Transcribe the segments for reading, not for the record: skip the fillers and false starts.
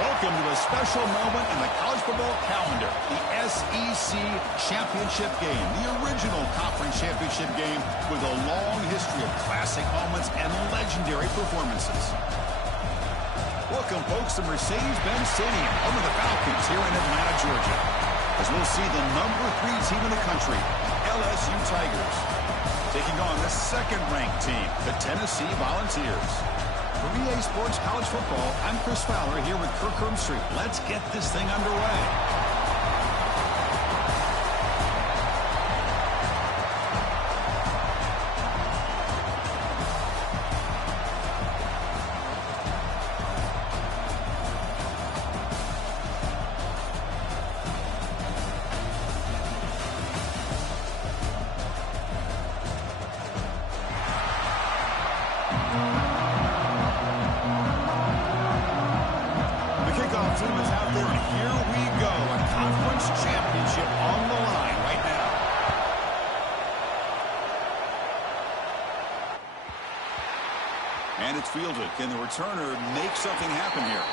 Welcome to a special moment in the college football calendar, the SEC Championship game, the original conference championship game with a long history of classic moments and legendary performances. Welcome, folks, to Mercedes-Benz Stadium, home of the Falcons here in Atlanta, Georgia, as we'll see the number 3 team in the country, LSU Tigers, taking on the second-ranked team, the Tennessee Volunteers. For EA Sports College Football, I'm Chris Fowler here with Kirk Herbstreit. Let's get this thing underway. Team is out there, and here we go. A conference championship on the line right now. And it's fielded. Can the returner make something happen here?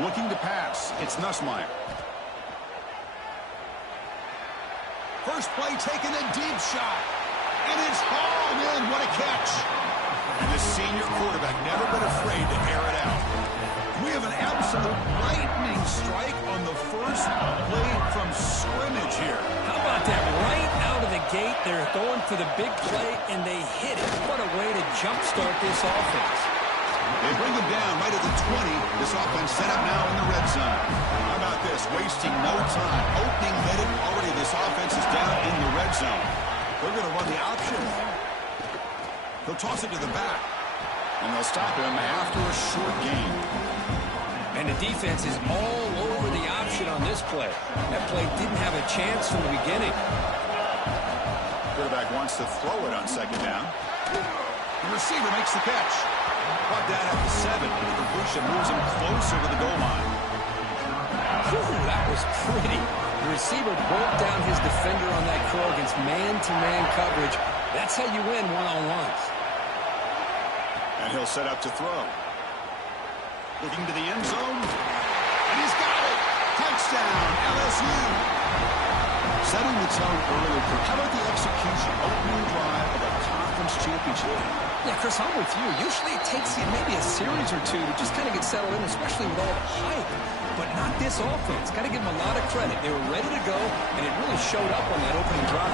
Looking to pass. It's Nussmeier. First play taken, a deep shot. And it's hauled in. What a catch. And the senior quarterback never been afraid to air it out. We have an absolute lightning strike on the first play from scrimmage here. How about that? Right out of the gate, they're going for the big play, and they hit it. What a way to jumpstart this offense. They bring him down right at the 20. This offense set up now in the red zone. How about this? Wasting no time. Opening headed. Already this offense is down in the red zone. They're going to run the option. They'll toss it to the back. And they'll stop him after a short gain. And the defense is all over the option on this play. That play didn't have a chance from the beginning. Quarterback wants to throw it on second down. The receiver makes the catch. Brought down at the 7. Kabrusha moves him closer to the goal line. Whew, that was pretty. The receiver broke down his defender on that curl against man-to-man coverage. That's how you win one-on-ones. And he'll set up to throw. Looking to the end zone. And he's got it. Touchdown, LSU. Setting the tone early. How about the execution? Opening drive of a conference championship. Yeah, Chris, I'm with you. Usually it takes you maybe a series or two to just kind of get settled in, especially with all the hype. But not this offense. Got to give them a lot of credit. They were ready to go, and it really showed up on that opening drive.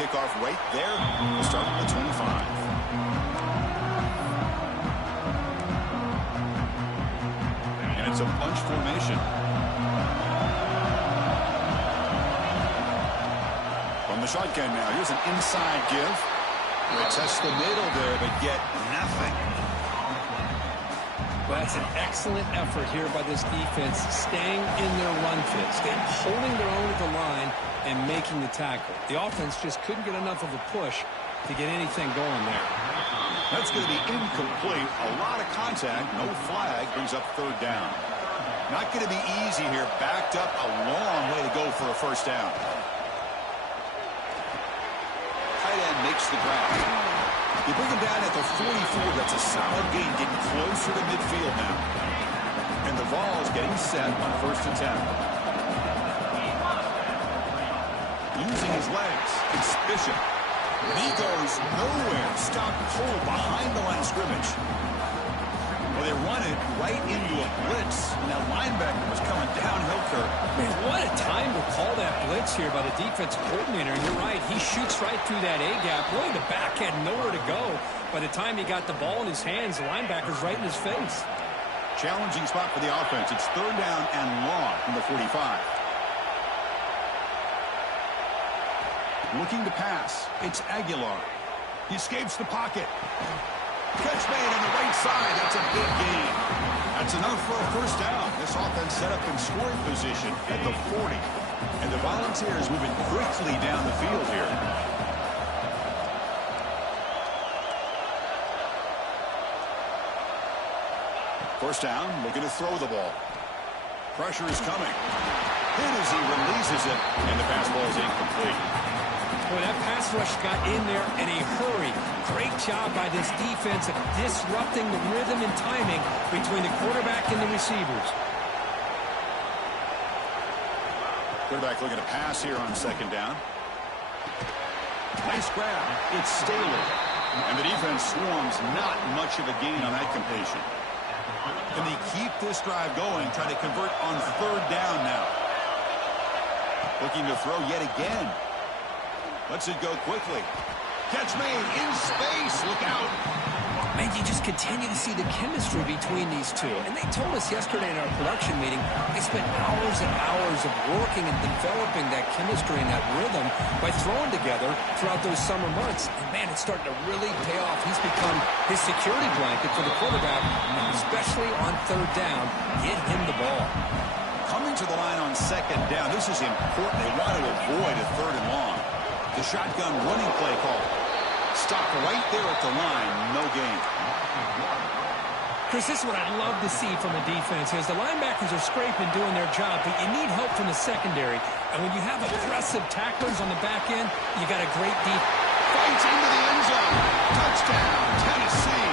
kickoff right there. We'll start at the 25. And it's a bunch formation. From the shotgun now, here's an inside give. They test the middle there, but get nothing. Well, that's an excellent effort here by this defense, staying in their run fit, holding their own at the line and making the tackle. The offense just couldn't get enough of a push to get anything going there. That's going to be incomplete. A lot of contact, no flag, brings up third down. Not going to be easy here. Backed up a long way to go for a first down. Tight end makes the grab. You bring him down at the 44. That's a solid gain, getting closer to midfield now. And the Vols getting set on first and 10. Using his legs, it's Bishop. He goes nowhere. Stopped cold behind the line of scrimmage. Well, they run it right into a blitz, and that linebacker was coming downhill curve. Man, what a time to call that blitz here by the defensive coordinator. And you're right, he shoots right through that A-gap. Really, the back had nowhere to go. By the time he got the ball in his hands, the linebacker's right in his face. Challenging spot for the offense. It's third down and long from the 45. Looking to pass. It's Aguilar. He escapes the pocket. Catch made on the right side. That's a big gain. That's enough for a first down. This offense set up in scoring position at the 40. And the Volunteers moving quickly down the field here. First down, looking to throw the ball. Pressure is coming. Hit as he releases it, and the pass ball is incomplete. Boy, that pass rush got in there in a hurry. Great job by this defense of disrupting the rhythm and timing between the quarterback and the receivers. Quarterback looking to pass here on second down. Nice grab. It's Staley. And the defense swarms, not much of a gain on that completion. Can they keep this drive going, trying to convert on third down now? Looking to throw yet again. Lets it go quickly. Catch made in space. Look out. Man, you just continue to see the chemistry between these two. And they told us yesterday in our production meeting, they spent hours and hours of working and developing that chemistry and that rhythm by throwing together throughout those summer months. And, man, it's starting to really pay off. He's become his security blanket for the quarterback, and especially on third down, get him the ball. Coming to the line on second down, this is important. They want to avoid a third and long. The shotgun running play call. Stop right there at the line. No gain. Chris, this is what I'd love to see from a defense is the linebackers are scraping, doing their job, but you need help from the secondary. And when you have aggressive tacklers on the back end, you got a great deep. Fights into the end zone. Touchdown, Tennessee.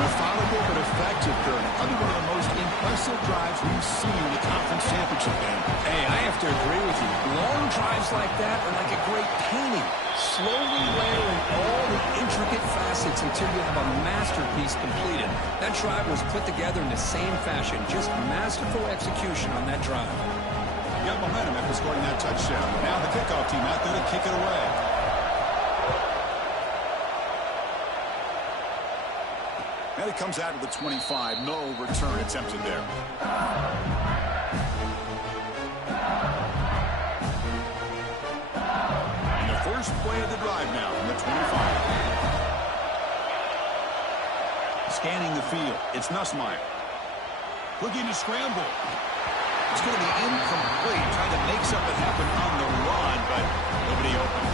Methodical but effective, Kurt. Probably one of the most impressive drives we've seen in the conference championship game. Hey, I have to agree with you. Long drives like that are like a great painting. Slowly layering all the intricate facets until you have a masterpiece completed. That drive was put together in the same fashion. Just masterful execution on that drive. Got momentum after scoring that touchdown. Now the kickoff team out there to kick it away. And it comes out of the 25. No return attempted there. And the first play of the drive now from the 25. Scanning the field. It's Nussmeier. Looking to scramble. It's going to be incomplete. Trying to make something happen on the run, but nobody open.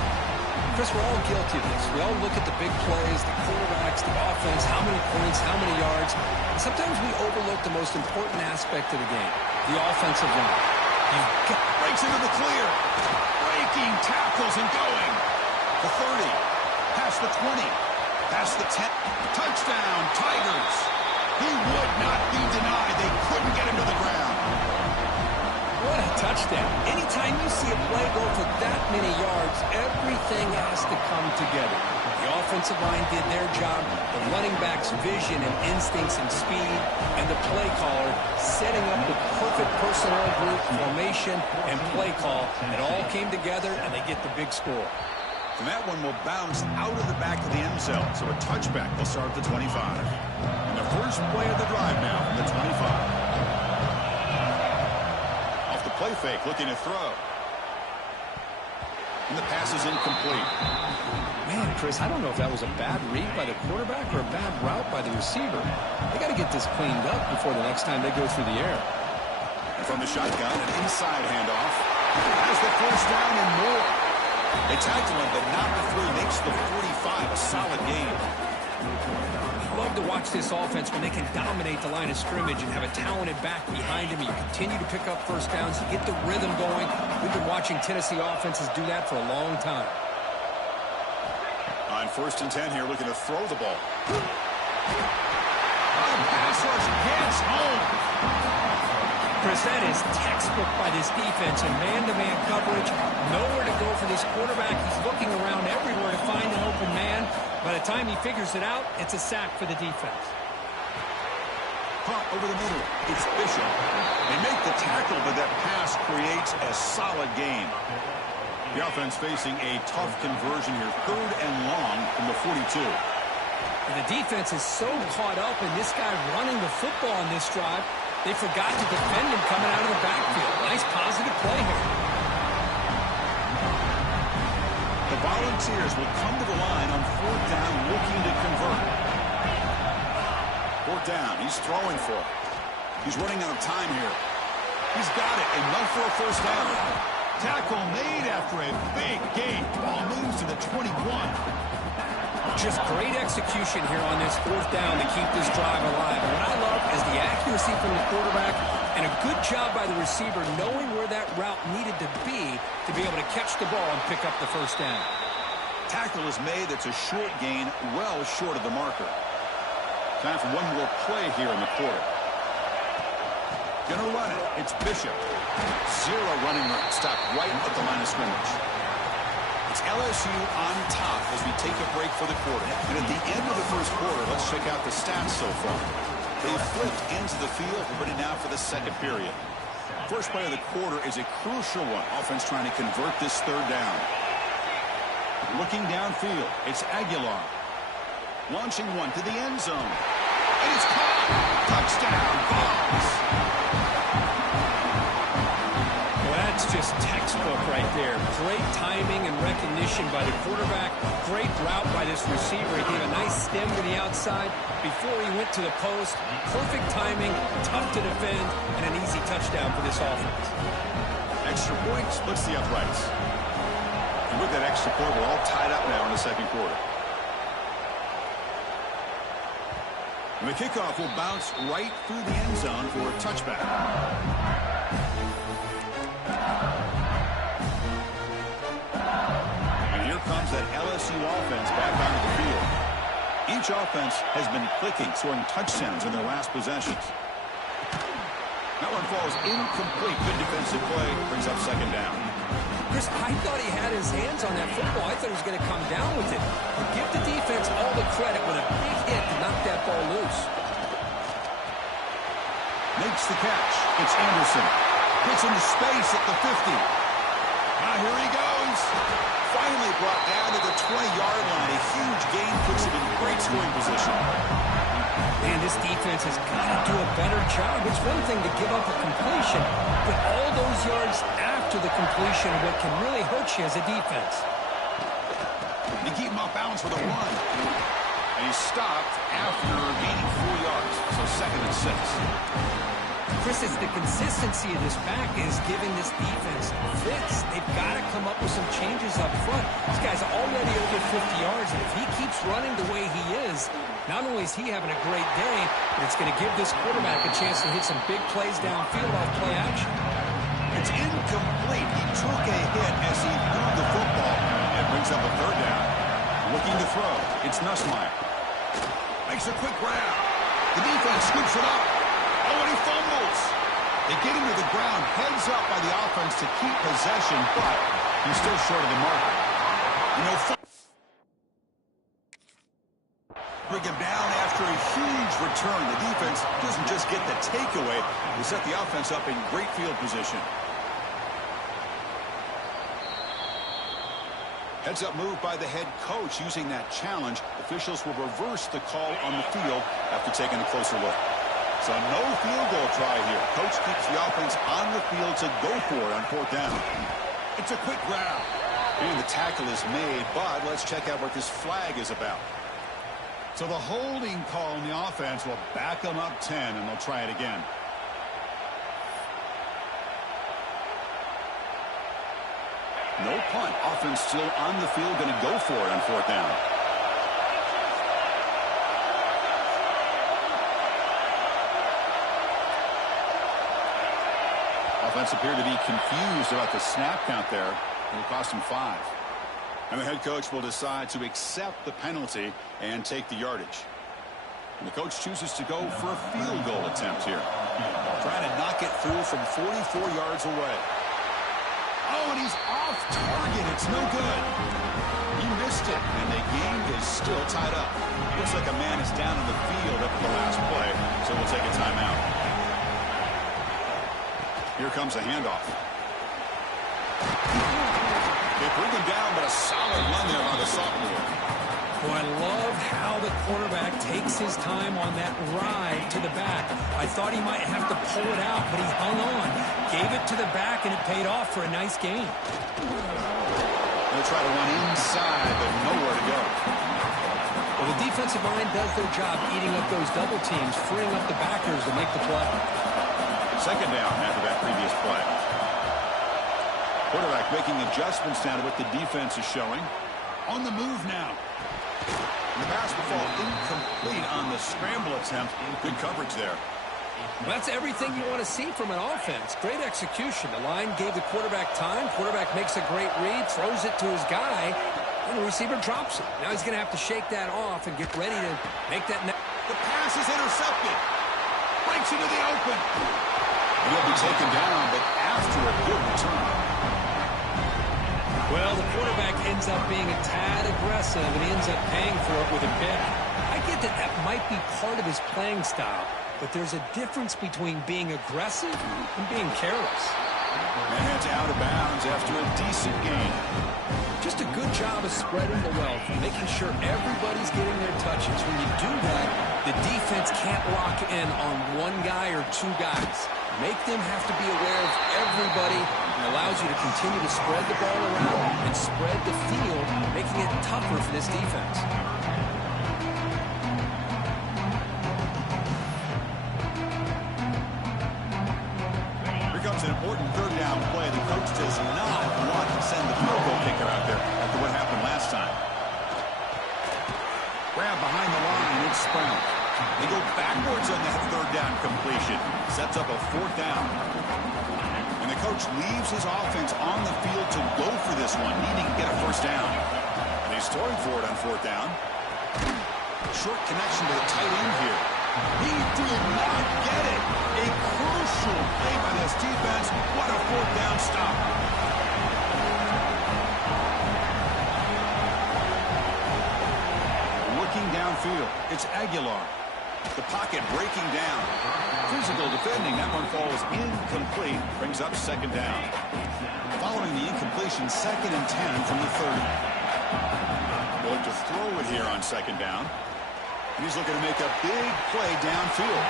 Chris, we're all guilty of this. We all look at the big plays, the quarterbacks, the offense, how many points, how many yards. And sometimes we overlook the most important aspect of the game, the offensive line. Breaks into the clear. Breaking tackles and going. The 30. Past the 20. Past the 10. Touchdown, Tigers. He would not be denied. They couldn't get him to the ground. What a touchdown. Anytime you see a play go for that many yards, everything has to come together. The offensive line did their job, the running back's vision and instincts and speed, and the play caller setting up the perfect personnel group, formation, and play call. It all came together, and they get the big score. And that one will bounce out of the back of the end zone. So a touchback will start at the 25. And the first play of the drive now from the 25. Off the play fake, looking to throw. And the pass is incomplete. Man, Chris, I don't know if that was a bad read by the quarterback or a bad route by the receiver. They got to get this cleaned up before the next time they go through the air. And from the shotgun, an inside handoff. Has the first down and more. They tackle him, but not before he makes the 45. A solid game. Love to watch this offense when they can dominate the line of scrimmage and have a talented back behind him. You continue to pick up first downs. You get the rhythm going. We've been watching Tennessee offenses do that for a long time. On 1st and 10 here, looking to throw the ball. Pass rush gets home. Chris, that is textbook by this defense in man-to-man coverage. Nowhere to go for this quarterback. He's looking around everywhere to find an open man. By the time he figures it out, it's a sack for the defense. Pump over the middle. It's Bishop. They make the tackle, but that pass creates a solid game. The offense facing a tough conversion here. 3rd and long from the 42. And the defense is so caught up in this guy running the football on this drive, they forgot to defend him coming out of the backfield. Nice positive play here. The Volunteers will come to the line on 4th down, looking to convert. 4th down, he's throwing for it. He's running out of time here. He's got it, enough for a first down. Tackle made after a big gain. Ball moves to the 21. Just great execution here on this 4th down to keep this drive alive. And what I love is the accuracy from the quarterback and a good job by the receiver knowing where that route needed to be able to catch the ball and pick up the first down. Tackle is made. That's a short gain, well short of the marker. Time for one more play here in the quarter. Gonna run it. It's Bishop. 0 running room. Stopped right at the line of scrimmage. It's LSU on top as we take a break for the quarter. And at the end of the first quarter, let's check out the stats so far. They've flipped into the field. We're ready now for the second period. First play of the quarter is a crucial one. Offense trying to convert this 3rd down. Looking downfield, it's Aguilar. Launching one to the end zone. And it's caught. Touchdown, Vols. That's just textbook right there. Great timing and recognition by the quarterback. Great route by this receiver. He gave a nice stem to the outside before he went to the post. Perfect timing, tough to defend, and an easy touchdown for this offense. Extra point splits the uprights. And with that extra point, we're all tied up now in the second quarter. And the kickoff will bounce right through the end zone for a touchback. Comes that LSU offense back onto the field. Each offense has been clicking, scoring touchdowns in their last possessions. That one falls incomplete. Good defensive play. Brings up second down. Chris, I thought he had his hands on that football. I thought he was going to come down with it. But give the defense all the credit with a big hit to knock that ball loose. Makes the catch. It's Anderson. Gets into space at the 50. Now here he goes. Finally brought down to the 20-yard line. A huge gain puts him in great scoring position. Man, this defense has got to do a better job. It's one thing to give up a completion, but all those yards after the completion are what can really hurt you as a defense. They keep him off balance with a run. And he's stopped after gaining 4 yards. So 2nd and 6. Chris, it's the consistency of this back is giving this defense fits. They've got to come up with some changes up front. This guy's already over 50 yards, and if he keeps running the way he is, not only is he having a great day, but it's going to give this quarterback a chance to hit some big plays downfield off play action. It's incomplete. He took a hit as he threw the football. And brings up a 3rd down. Looking to throw. It's Nussmeier. Makes a quick grab. The defense scoops it up. Oh, and he fumbles. They get him to the ground, heads up by the offense to keep possession, but he's still short of the mark. You know, bring him down after a huge return. The defense doesn't just get the takeaway to set the offense up in great field position. Heads-up move by the head coach. Using that challenge, officials will reverse the call on the field after taking a closer look. So no field goal try here. Coach keeps the offense on the field to go for it on 4th down. It's a quick grab. And the tackle is made, but let's check out what this flag is about. So the holding call on the offense will back them up 10, and they'll try it again. No punt. Offense still on the field, going to go for it on 4th down. Offense appeared to be confused about the snap count there. It'll cost him 5. And the head coach will decide to accept the penalty and take the yardage. And the coach chooses to go for a field goal attempt here. Trying to knock it through from 44 yards away. Oh, and he's off target. It's no good. He missed it, and the game is still tied up. Looks like a man is down on the field after the last play, so we'll take a timeout. Here comes a handoff. They bring him down, but a solid run there by the sophomore. Well, I love how the quarterback takes his time on that ride to the back. I thought he might have to pull it out, but he hung on. Gave it to the back, and it paid off for a nice gain. They'll try to run inside, but nowhere to go. Well, the defensive line does their job eating up those double teams, freeing up the backers to make the play. 2nd down after that previous play. Quarterback making adjustments now to what the defense is showing. On the move now. And the pass will fall incomplete on the scramble attempt. Good coverage there. Well, that's everything you want to see from an offense. Great execution. The line gave the quarterback time. Quarterback makes a great read, throws it to his guy, and the receiver drops it. Now he's going to have to shake that off and get ready to make that. The pass is intercepted. Breaks into the open. And he'll be taken down, but after a good return. Well, the quarterback ends up being a tad aggressive, and he ends up paying for it with a pick. I get that that might be part of his playing style, but there's a difference between being aggressive and being careless. And heads out of bounds after a decent game. Just a good job of spreading the wealth and making sure everybody's getting their touches. When you do that, the defense can't lock in on one guy or two guys. Make them have to be aware of everybody, and allows you to continue to spread the ball around and spread the field, making it tougher for this defense. Here comes an important 3rd down play. The coach does not want to send the field goal kicker out there after what happened last time. Grab behind the line, it's Sprout. They go backwards on that 3rd down completion. Sets up a 4th down. And the coach leaves his offense on the field to go for this one, needing to get a 1st down. And he's throwing for it on 4th down. Short connection to the tight end here. He did not get it. A crucial play by this defense. What a 4th down stop. Looking downfield, it's Aguilar. The pocket breaking down. Physical defending. That one falls incomplete. Brings up 2nd down. Following the incompletion, 2nd and 10 from the 30. Going to throw it here on 2nd down. And he's looking to make a big play downfield.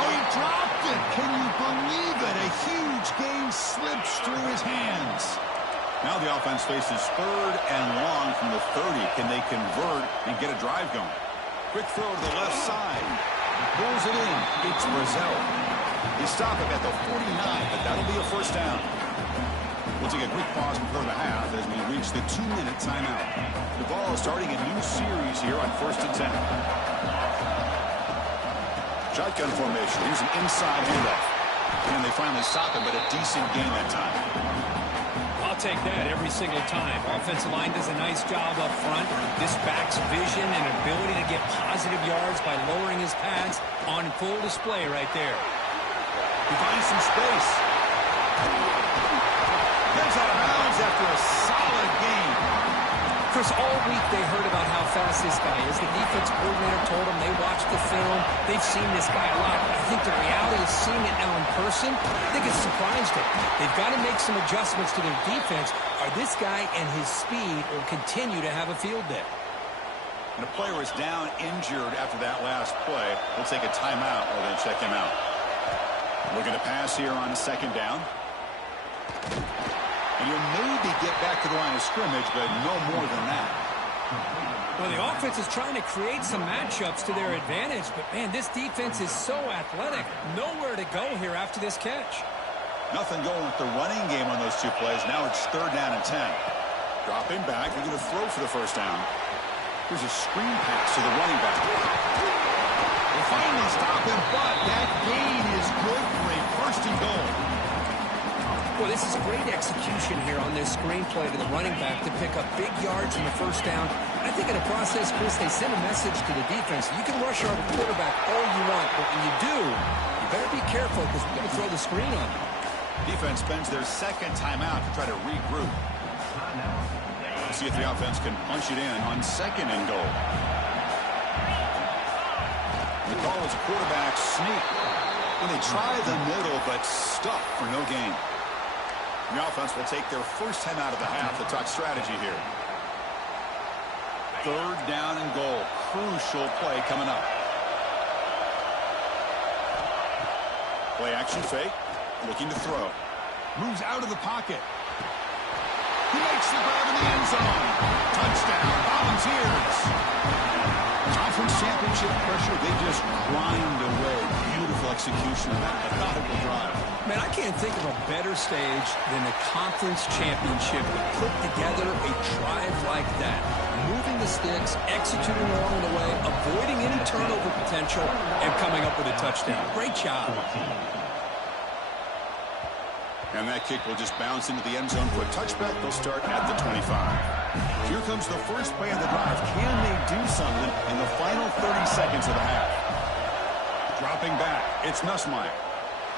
Oh, he dropped it. Can you believe it? A huge gain slips through his hands. Now the offense faces 3rd and long from the 30. Can they convert and get a drive going? Quick throw to the left side. Pulls it in. It's Brazil. They stop him at the 49, but that'll be a 1st down. We'll take a quick pause before the half as we reach the 2-minute timeout. The ball is starting a new series here on 1st and 10. Shotgun formation. Here's an inside handoff. And they finally stop him, but a decent gain that time. I'll take that every single time. Offensive line does a nice job up front. This back's vision and ability to get positive yards by lowering his pads on full display right there. He finds some space. Heads out of bounds after a solid game. Chris, all week they heard about how fast this guy is. The defense coordinator told them they watched the film. They've seen this guy a lot. I think they're seeing it now in person, I think it's surprised him. They've got to make some adjustments to their defense, or this guy and his speed will continue to have a field day. And the player is down injured after that last play. We'll take a timeout while they check him out. Looking to pass here on a second down. And you'll maybe get back to the line of scrimmage, but no more than that. Well, the offense is trying to create some matchups to their advantage, but, man, this defense is so athletic. Nowhere to go here after this catch. Nothing going with the running game on those two plays. Now it's 3rd down and 10. Dropping back. They're going to throw for the first down. Here's a screen pass to the running back. They finally stop him, but that gain is good for a 1st and goal. Well, this is great execution here on this screenplay to the running back to pick up big yards in the first down. I think in the process, Chris, they send a message to the defense. You can rush our quarterback all you want, but when you do, you better be careful because we're going to throw the screen on you. Defense spends their 2nd timeout to try to regroup. Let's see if the offense can punch it in on 2nd and goal. The call is a quarterback sneak. When they try the middle, but stuck for no gain. The offense will take their first time out of the half to talk strategy here. 3rd down and goal. Crucial play coming up. Play action fake. Looking to throw. Moves out of the pocket. He makes the grab in the end zone. Touchdown. Volunteers. Conference championship pressure. They just grind away. Beautiful execution of that methodical drive. Man, I can't think of a better stage than the conference championship to put together a drive like that. Moving the sticks, executing along the way, avoiding any turnover potential, and coming up with a touchdown. Great job. And that kick will just bounce into the end zone for a touchback. They'll start at the 25. Here comes the first play of the drive. Can they do something in the final 30 seconds of the half? Dropping back, it's Nussmeier.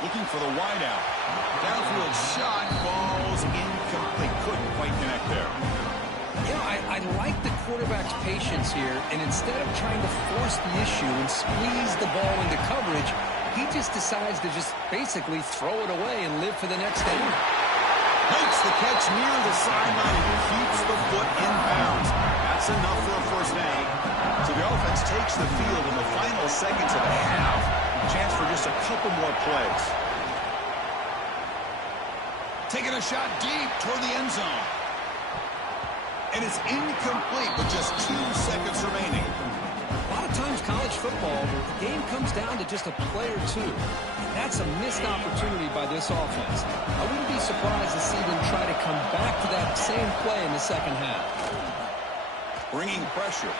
Looking for the wideout. Downfield shot, falls incomplete. Couldn't quite connect there. You know, I like the quarterback's patience here, and instead of trying to force the issue and squeeze the ball into coverage, he just decides to just basically throw it away and live for the next down. Makes the catch near the sideline and keeps the foot in bounds. That's enough for a first down. So the offense takes the field in the final seconds of the half. Chance for just a couple more plays. Taking a shot deep toward the end zone. And it's incomplete with just 2 seconds remaining. A lot of times college football, the game comes down to just a play or two. And that's a missed opportunity by this offense. I wouldn't be surprised to see them try to come back to that same play in the second half. Bringing pressure.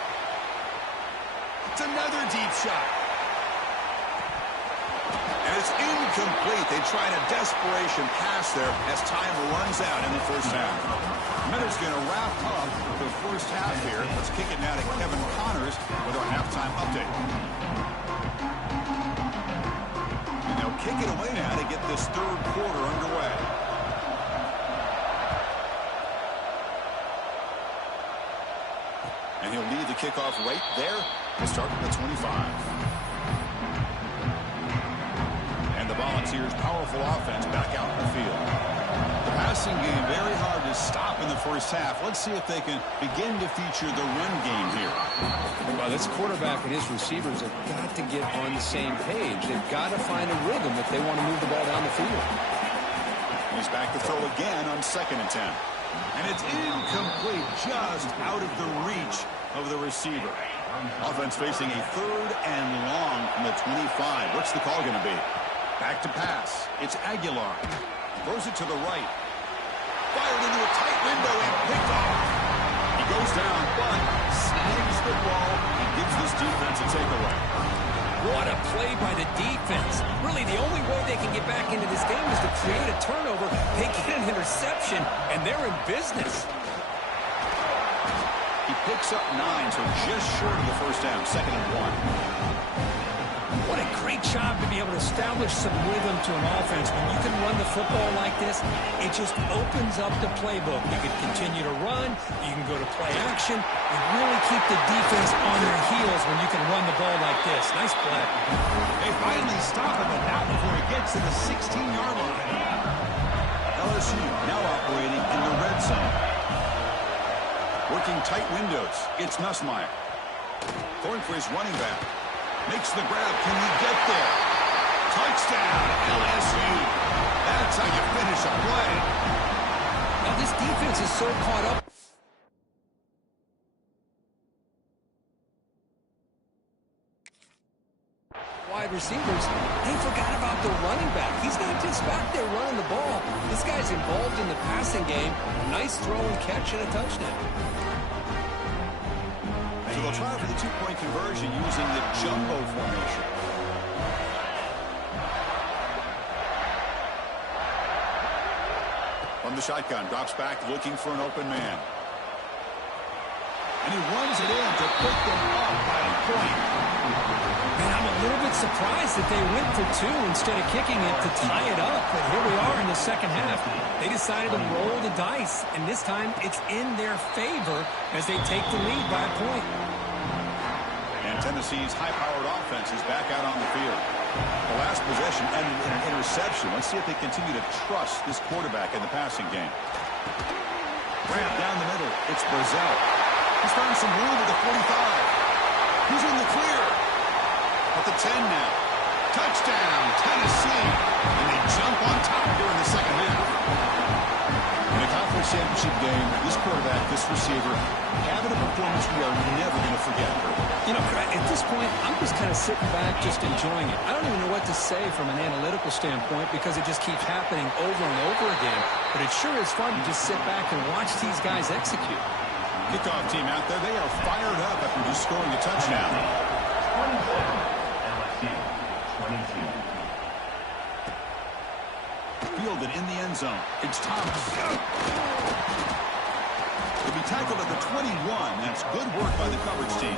It's another deep shot. And it's incomplete. They tried a desperation pass there as time runs out in the first half. Minutes going to wrap up the first half here. Let's kick it now to Kevin Connors with our halftime update. And they'll kick it away now to get this 3rd quarter underway. And he'll lead the kickoff right there to start at the 25. And the Volunteers' powerful offense back out in the field. The passing game very hard to stop in the first half. Let's see if they can begin to feature the run game here. Well, this quarterback and his receivers have got to get on the same page. They've got to find a rhythm if they want to move the ball down the field. He's back to throw again on 2nd and 10. And it's incomplete, just out of the reach of the receiver. Offense facing a 3rd and long from the 25. What's the call going to be? Back to pass. It's Aguilar. Throws it to the right. Fired into a tight window and picked off. He goes down, but snags the ball and gives this defense a takeaway. What a play by the defense. Really, the only way they can get back into this game is to create a turnover. They get an interception, and they're in business. He picks up 9, so just short of the first down, 2nd and 1. What a great job to be able to establish some rhythm to an offense. When you can run the football like this, it just opens up the playbook. You can continue to run, you can go to play action, and really keep the defense on their heels when you can run the ball like this. Nice play. They finally stop him, but not before he gets to the 16-yard line. LSU now operating in the red zone. Working tight windows. It's Nussmeier. Going for his running back. Makes the grab. Can he get there? Touchdown, LSU. That's how you finish a play. Now this defense is so caught up. Wide receivers, they forgot about the running back. He's not just back there running the ball. This guy's involved in the passing game. Nice throw and catch and a touchdown. So they'll try for the two-point conversion using the jumbo formation. From the shotgun, drops back looking for an open man. And he runs it in to put them up by a point. Man, I'm a little bit surprised that they went for two instead of kicking it to tie it up. But here we are in the second half. They decided to roll the dice, and this time it's in their favor as they take the lead by a point. And Tennessee's high-powered offense is back out on the field. The last possession ended in an interception. Let's see if they continue to trust this quarterback in the passing game. Ramp down the middle. It's Brazzell. He's found some room at the 45. He's in the clear. At the 10 now. Touchdown, Tennessee. And they jump on top here in the second half. In a conference championship game, this quarterback, this receiver, having a performance we are never going to forget. You know, at this point, I'm just kind of sitting back, just enjoying it. I don't even know what to say from an analytical standpoint because it just keeps happening over and over again. But it sure is fun to just sit back and watch these guys execute. Kickoff team out there, they are fired up after just scoring a touchdown. 22. Fielded in the end zone. It's Thomas. To be tackled at the 21. That's good work by the coverage team.